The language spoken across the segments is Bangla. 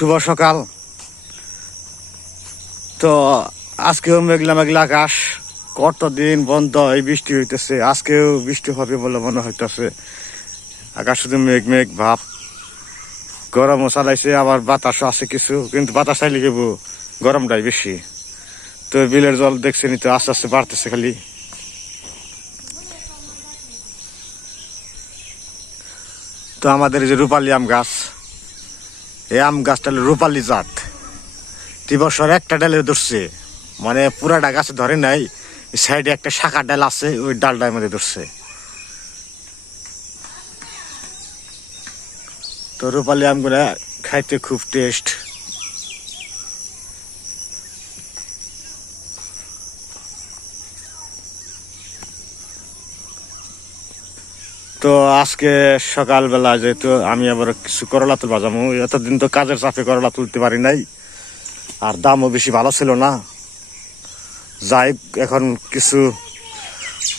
শুভ সকাল। তো আজকেও মেঘলা মেঘলা আকাশ, কত দিন বন্ধ এই বৃষ্টি হইতেছে, আজকেও বৃষ্টি হবে বলে মনে হইতেছে। আকাশ শুধু মেঘ মেঘ ভাব। গরমও চালাইছে, আবার বাতাসও আছে কিছু, কিন্তু বাতাস চাইলে গেব গরমটাই বেশি। তো বিলের জল দেখছেনি তো, আস্তে আস্তে বাড়তেছে খালি। তো আমাদের যে রূপালি আম গাছ আম গাছটা রূপালি জাত। দুই বছর একটা ডালে ধরছে। মানে পুরাটা গাছ ধরে নাই, সাইডে একটা শাখা ডাল আছে, ওই ডালটার মধ্যে ধরছে। তো রূপালি আমগুলা খাইতে খুব টেস্ট তো আজকে সকালবেলা যেহেতু আমি আবার কিছু করলা তুলবা যাব, এতদিন তো কাজের চাপে করলা তুলতে পারি নাই, আর দামও বেশি ভালো ছিল না। যাই এখন কিছু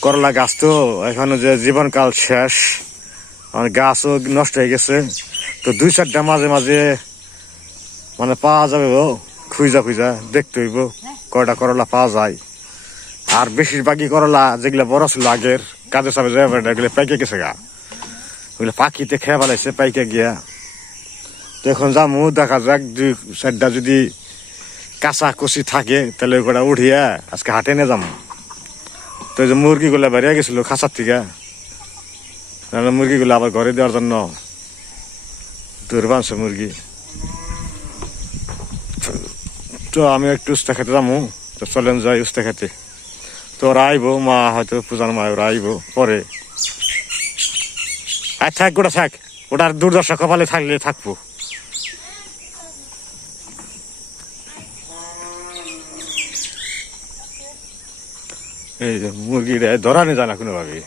করলা গাছ তো, এখন যে জীবনকাল শেষ আমার গাছও নষ্ট হয়ে গেছে, তো দুই চারটা মাঝে মাঝে মানে পাওয়া যাবে ও খুঁজা খুঁজা দেখতে হইব, কয়টা করলা পাওয়া যায়। আর বেশিরভাগই করলা যেগুলো বড় ছিল আগের কাজের যাবে এগুলো পাইকে গেছে গা। ওগুলো পাখিতে খেয়ে ফেলাইছে, পাইকে গিয়া। তো এখন যামু, দেখা যাক, দুই চারটা যদি কাঁচা কচি থাকে, তাহলে ওগুলা উঠিয়া আজকে হাটে নিয়ে যাম। তো যে মুরগিগুলো বেরিয়ে গেছিল খাঁচার থেকে। নাহলে মুরগিগুলো আবার ঘরে দেওয়ার জন্য দূর বানছে মুরগি। তো আমি একটু উস্তা খেতে যাব তো চলেন যাই উস্তা খেতে। তো ওরা আইবো মা হয়তো পূজার মা ওরা আইবো পরে। আর থাক, গোটা থাক। ওটার দুর্দশা কপালে থাকলে থাকব। এই যে মুরগিটা ধরা নিয়ে যায় না কোনোভাবে।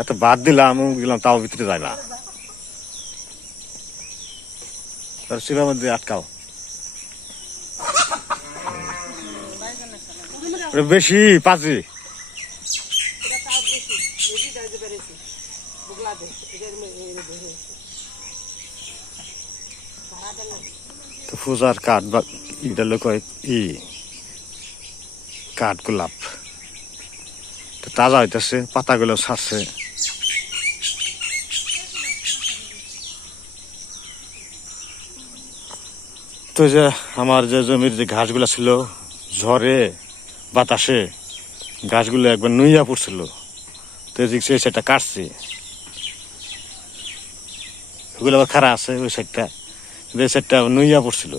এত বাদ দিলাম গেলাম তাও ভিতরে যায় না। তার শিলার মধ্যে আটকাও। বেশি পাঁচি তো পূজার কাঠ বা এটা লোক ই, কাঠ গোলাপ। তাজা হইতেছে, পাতাগুলো ছাড়ছে। তো যে আমার যে জমির যে ঘাসগুলো ছিল ঝড়ে বাতাসে গাছগুলো একবার নুইয়া পড়ছিল। তো এদিক সেই সাইডটা কাটছি। ওগুলো আবার খারাপ আছে ওই সাইডটা এই সাইডটা নুইয়া পড়ছিল।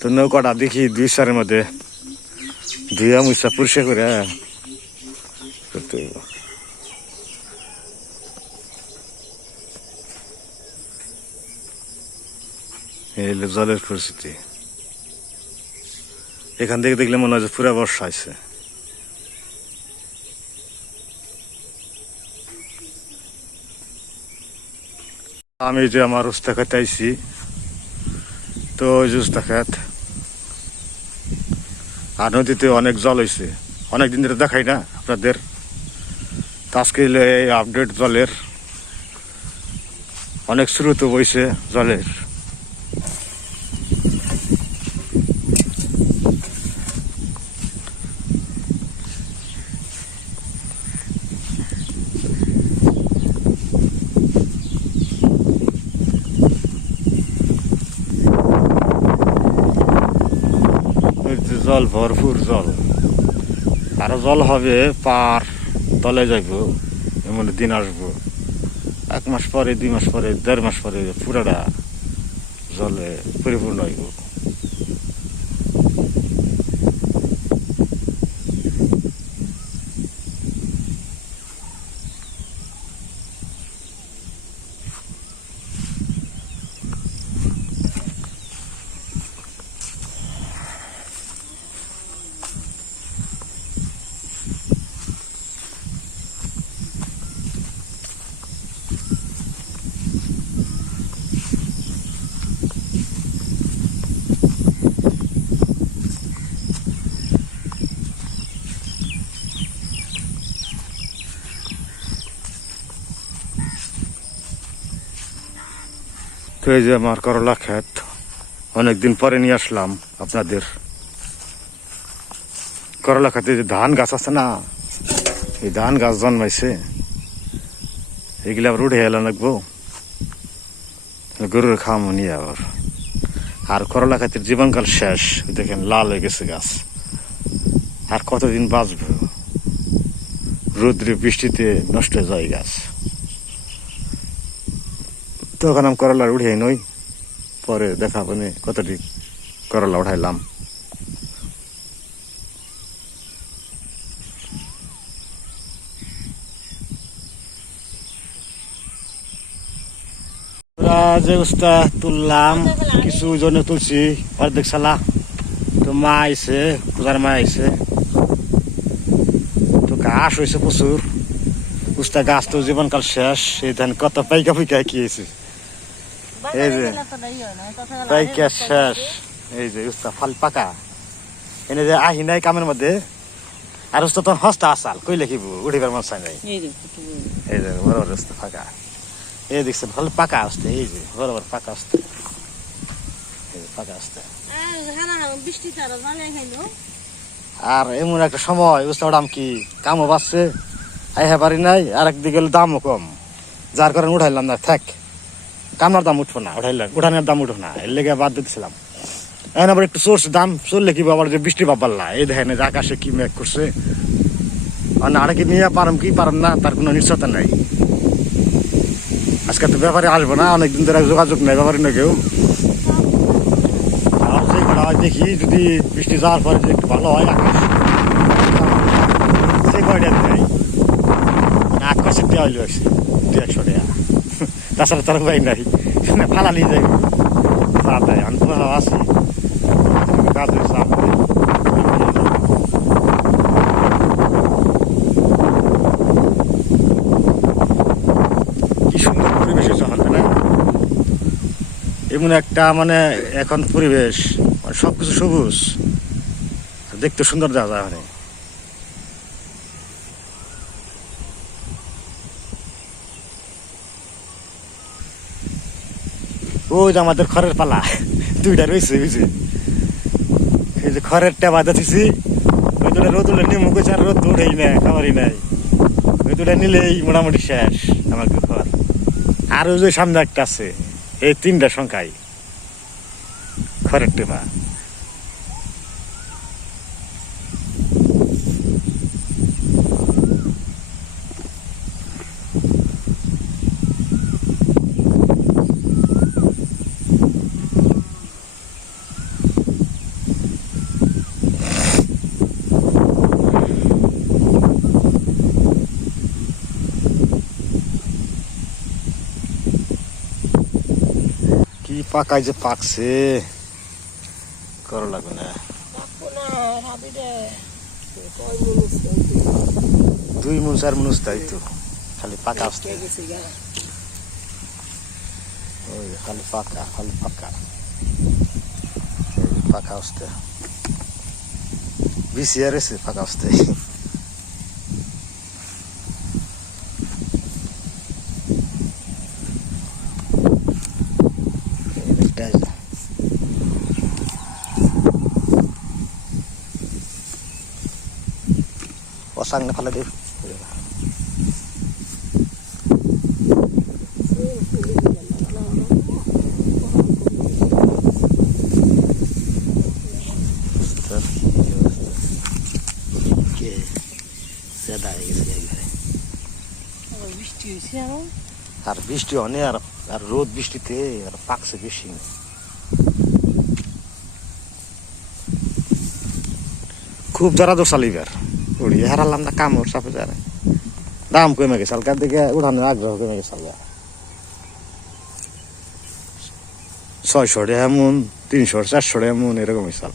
তো নৌকাটা দেখি দুই সারের মধ্যে ধুইয়া মুসা পরিষ্কার করে। করতে জলের পরিস্থিতি। এখান থেকে দেখলে মনে হয় পুরা বর্ষা আছে আমি যে আমার উস্তা খেতে আইছি, তো ওই যে উস্তা আর নদীতে অনেক জল হয়েছে অনেক দিন ধরে দেখাই না আপনাদের। আজকে এই আপডেট জলের অনেক স্রোত বইছে জলের ওই যে জল ভরপুর জল আরও জল হবে, পার তলে যাইব, এমন দিন আসব। এক মাস পরে, দুই মাস পরে, দেড় মাস পরে পুরাটা জলে পরিপূর্ণ হইব। তো এই যে আমার করলা ক্ষেত। অনেকদিন পরে নিয়ে আসলাম আপনাদের। করলা খেতে যে ধান গাছ আছে না, এই ধান গাছ জন্মাইছে। এগুলো আবার উঠে এলাম লাগবো। গরুর খাওয়ামো নিয়ে আবার। আর করলা খাতির জীবনকাল শেষ। দেখেন লাল হয়ে গেছে গাছ। আর কতদিন বাঁচবে? রৌদ্রে বৃষ্টিতে নষ্ট হয়ে যায় গাছ। তখন আমি করলা উঠিয়ে নই। পরে দেখা মানে কতটি করলা উঠাইলাম। যে তুললাম, কিছু জনে তুলছি, অর্ধেক সালা তো মা আইছে, পূজার মা আইছে। তো ঘাস হয়েছে প্রচুর। উস্তা গাছ তো জীবনকাল শেষ, এই ধান কত পাইকা পাইকা কি হয়েছে এই যে পাইকা শেষ? এই যে উস্তা ফাল পাকা। এনে যে আহি নাই কামের মধ্যে আর উস্তা তো হস্তা আসাল কই লিখিব? উঠিবার মন চাই নাই। এই যে উস্তা ফাঁকা। এই দেখছেন পাকা আসতে এই যে বড় পাকা আসতে পাকা আসতে বৃষ্টিতে আরও এমন একটা সময় উস্তার দাম কি কামও বাড়ছে আইহা পারি নাই আর একদিকে গেলে দামও কম। যার কারণে উঠাইলাম না থাক। কামনার দাম উঠবো না উঠাইলাম উঠানোর দাম উঠবো না, এর লেগে বাদ দিতেছিলাম। এখন আবার একটু সোর্স দাম চললে কি আবার যে বৃষ্টি বাবাল্লা এই দেখেন যে আকাশে কি মেঘ করছে। আর না কি নিয়ে পারম কি পারম না, তার কোনো নিশ্চয়তা নাই। আজকে তো ব্যাপারে আসব না, অনেকদিন ধরে যোগাযোগ নেই, ব্যাপারে না কেউ। দেখি যদি বৃষ্টি যাওয়ার পরে একটু ভালো হয়, আকাশ। সে কয়টা দেয়? আকাশের দেওয়া হইল একশো টাকা। তাছাড়া তার উপায় নাই। না, ফালালি যাই। চাপ দেয় আমি তো আছি। কাজ হয়েছে দেয় কি সুন্দর পরিবেশ না এমন একটা মানে এখন পরিবেশ মানে সবকিছু সবুজ। দেখতে সুন্দর দেখা যায় ওই যে আমাদের খড়ের পালা। দুইটা রয়েছে বুঝছি এই যে খড়ের টেবা দেখেছি ওই দুটা রোদ উঠলে নিয়ে কইছে আর রোদ উঠেই না খাবারই নাই। ওই দুটা নিলেই মোটামুটি শেষ আমার ঘর। আর ওই যে সামনে একটা আছে, এই তিনটা সংখ্যায় খড়ের টেবা কি পাকায় যে পাকছে। করো লাগবে না। দুই মুন চার মুনুস তাই তো। খালি পাকা আসতে ওই খালি পাকা খালি পাকা। পাকা আসতে বিসি আর এসে পাকা আসতে বৃষ্টি হয়েছে আরও। আর বৃষ্টি অনেক আর আর রোদ বৃষ্টিতে আর পাকছে বেশি। খুব জরা দোষ উড়িয়ে হারালাম না কামড় সাপে যারে। দাম কমে গেছে হালকার দিকে উঠানোর আগ্রহ কমে গেছে হালকা ছয়শো টাকা এমন, তিনশো, চারশো টাকা এরকম হিসাব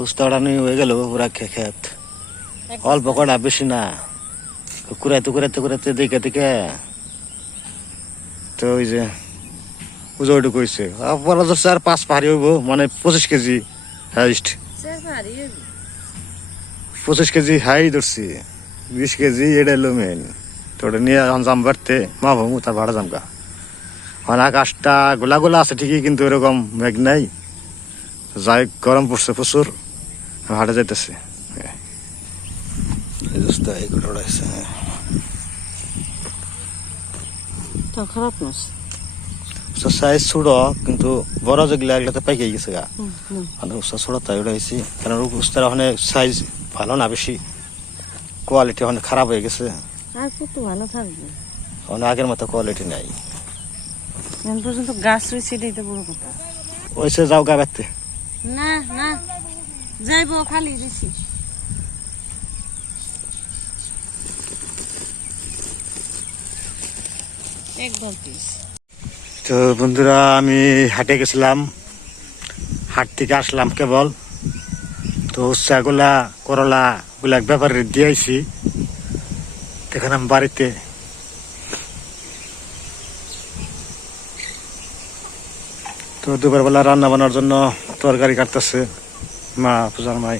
উস্তাড়ানি হয়ে গেল খে- খেত। অল্প কটা বেশি না। কুড়াইতে কুড়াইতে কুড়াইতে দেখে দেখে। তো ওই যে পুজো ওইটুকু হয়েছে বলা ধরছে আর পাঁচ পাহাড়ি হইব মানে পঁচিশ কেজি হাইস্ট পঁচিশ কেজি হাই ধরছি। বিশ কেজি এটা এলো মেন তো ওটা নিয়ে এখন জাম বাড়তে। মা ভাবু তার ভাড়া জামকা এখন আকাশটা গোলা গোলা আছে ঠিকই কিন্তু এরকম মেঘ নাই। যাই গরম পড়ছে প্রচুর। হাটে যাইতেছে। তো খারাপ সাইজ ছোট কিন্তু বড় যেগুলা এগুলাতে পাইকে গেছে গা। মানে ছোট তাই উড়াইছি কারণ উস্তার ওখানে সাইজ ভালো না বেশি। কোয়ালিটি অনেক খারাপ হয়ে গেছে। আর ভালো থাকবে। অনেক আগের মতো কোয়ালিটি নাই। পর্যন্ত গাছ রয়েছে এটাই তো বড় কথা। ওইসে যাও গা ব্যক্তি না না। যাইব, খালি দিছি তো বন্ধুরা, আমি হাটে গেছিলাম। হাট থেকে আসলাম কেবল। তো উচ্চাগুলা করলা গুলা ব্যাপারে দিয়েছি দেখেন আমি বাড়িতে। তো দুপুরবেলা রান্না বান্নার জন্য তরকারি কাটতেছে। মা পূজার মাই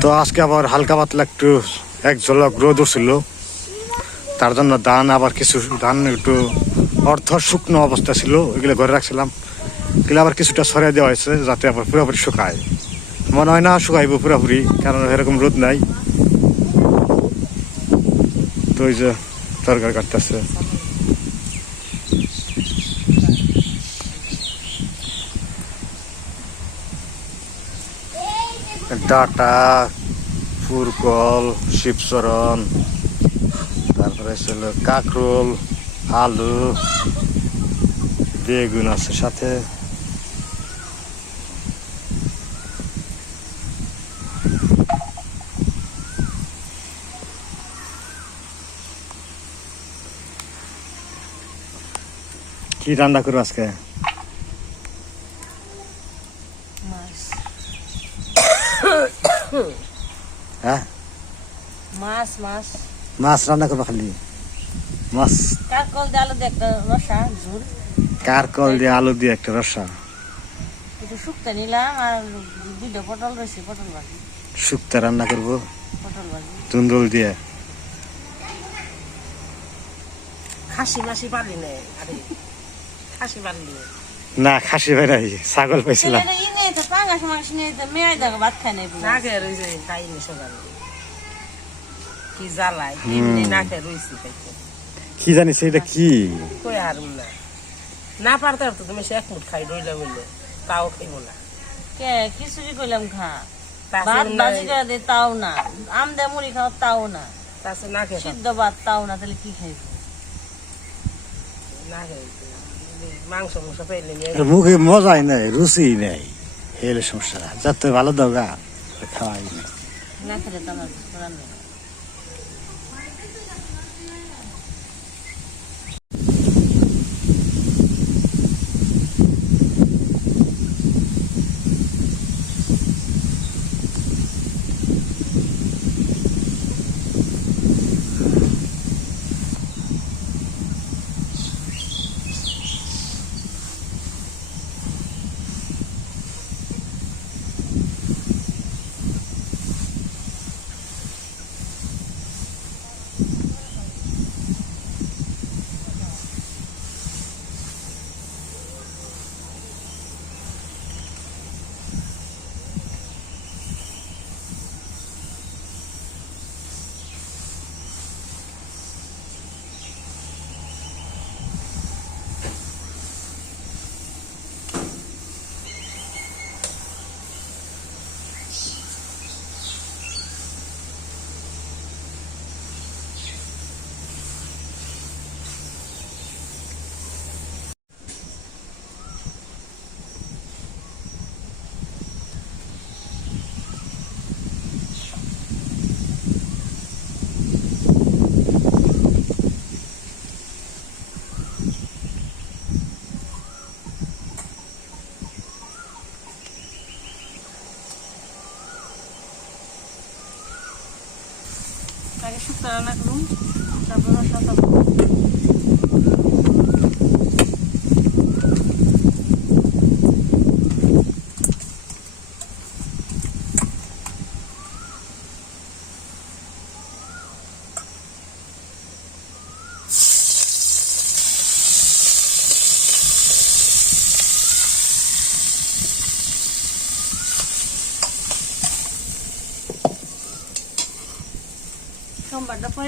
তো আজকে আবার হালকা পাতলা একটু, এক ঝলক রোদ উঠছিল। তার জন্য ধান আবার কিছু, ধান একটু অর্থ শুকনো অবস্থা ছিল এগুলো ঘরে রাখছিলাম। এগুলো আবার কিছুটা সরিয়ে দেওয়া হয়েছে, যাতে আবার পুরোপুরি শুকায়। মনে হয় না শুকাইব পুরোপুরি, কারণ এরকম রোদ নাই। তো ওই যে তরকারি কাটতেছে। ডাটা ফুরকল শিবচরণ তারপরে ছিল কাকরোল আলু বেগুন আছে সাথে। কি রান্না করব আজকে মাছ হ্যাঁ মাছ? রান্না করব খালি। মাছ। কার কল দিয়ে আলু দিয়ে একটা রসা ঝুল। কার কল দিয়ে আলু দিয়ে একটা রসা। শুক্তা নিলাম আর দুটো পটল রয়েছে পটল ভাজি। শুক্তা রান্না করব। পটল ভাজি। দিয়ে। খাসি মাসি পালি নে আরে। খাসি পালি নে খাসি ভাই নাই ছাগল পাইছিলাম। ছেলেটা ই নিয়ে তো পাঙ্গাস মাংস নিয়ে তো মেয়াই দেখো ভাত খায় নাই পুরো। না খেয়ে রয়েছে খাই নি সকালে। কি জ্বালায়? এমনি না খেয়ে রয়েছি কি কই না। না পারতে পারতো তুমি সে এক মুঠ খাই রইলে বললে। তাও খাইব না। কে? খিচুড়ি করলাম খা। তাছে ভাত ভাজি করে দে তাও না। আম দে মুড়ি খাও তাও না। তাছে না খেয়ে সিদ্ধ ভাত তাও না তাহলে কি খাইবো? না মাংস মাংস নিয়ে মুখে মজাই নাই রুচি নেই। হেলে সমস্যা। যত ভালো দগা খাওয়াই নাই। না খেলে তো আমার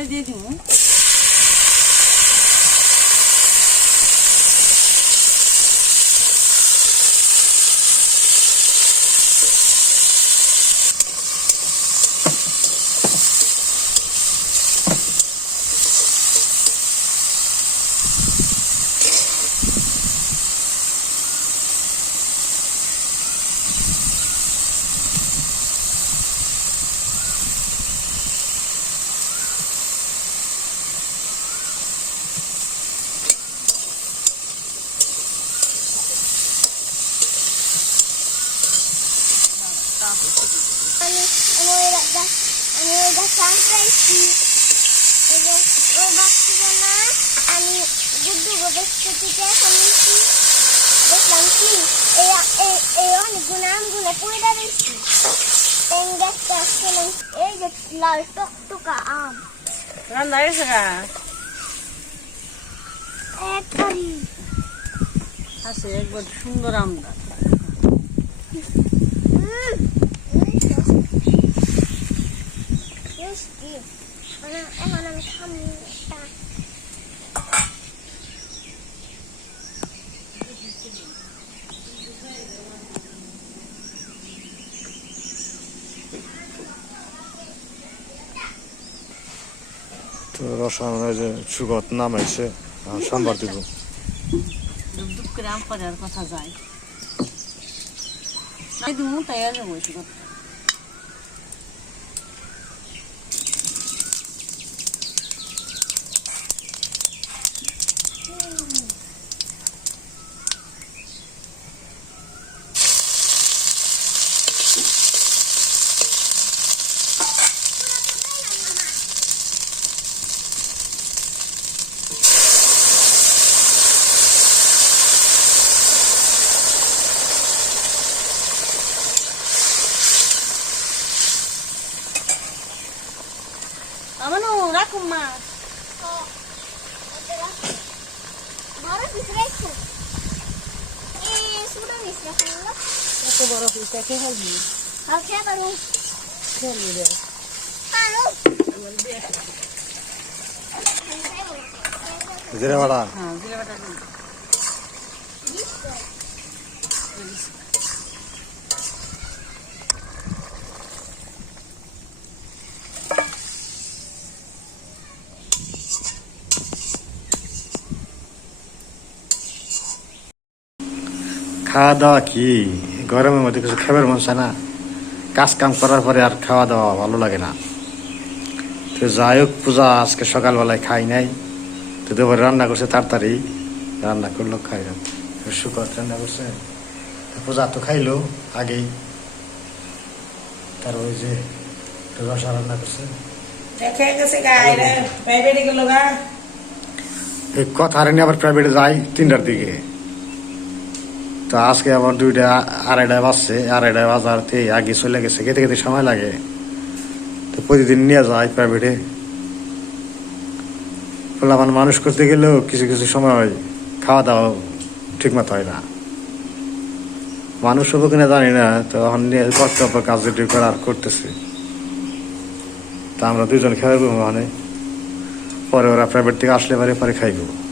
দিয়ে দিব আমি আমি ওই রাজা আমি ওই গাছ চাইছি এবং ওই বাচ্চাটা না আমি থেকে শুনেছি দেখলাম কি এই অনেকগুলো আমগুলো পড়ে দাঁড়িয়েছি গাছটা খেলাম এই যে লাল টকটকা আম রান্না হয়েছে গা একবারই আছে একবার সুন্দর উম, এখন- আমি খামু তো রসায়ন ওই যে সুগত নামাইছে সোমবার দিব। দুপ দুপ করে আম পাড়ার কথা যায়। তাই দিমু তাই আর যাব এসে কথা আমানো রাখুন মা বড় পিস রাখছো এই ছোট পিস রাখো এত বড় পিসটা কে খাবি আর খেয়ে পারো খেলবি রে পারো জিরে ভাড়া হ্যাঁ জিরে বাটা। খাওয়া দাওয়া কি? গরমের মধ্যে কিছু খাবার মন চায় না। কাজ কাম করার পরে আর খাওয়া দাওয়া ভালো লাগে না। তো যাই হোক পূজা আজকে সকালবেলায় খাই নাই। তো দুপুরে রান্না করছে তাড়াতাড়ি। রান্না করল খাই শুকর রান্না করছে। পূজা তো খাইলো আগেই। তার ওই যে রসা রান্না করছে। এই কথা হারেনি আবার প্রাইভেটে যাই তিনটার দিকে। তো আজকে আবার দুইটা আড়াইটায় বাজছে, আড়াইটায় বাজার তে আগে চলে গেছে, খেতে খেতে সময় লাগে। তো প্রতিদিন নিয়ে যায় প্রাইভেটে ফলাফান মানুষ করতে গেলেও কিছু কিছু সময় খাওয়া দাওয়া ঠিক মতো হয় না। মানুষ হব কিনা জানি না, তো এখন নিয়ে কর্তব্য কাজ যেটি করার করতেছে। তা আমরা দুজন খাইবো মানে। পরে ওরা প্রাইভেট থেকে আসলে পরে পরে খাইবো।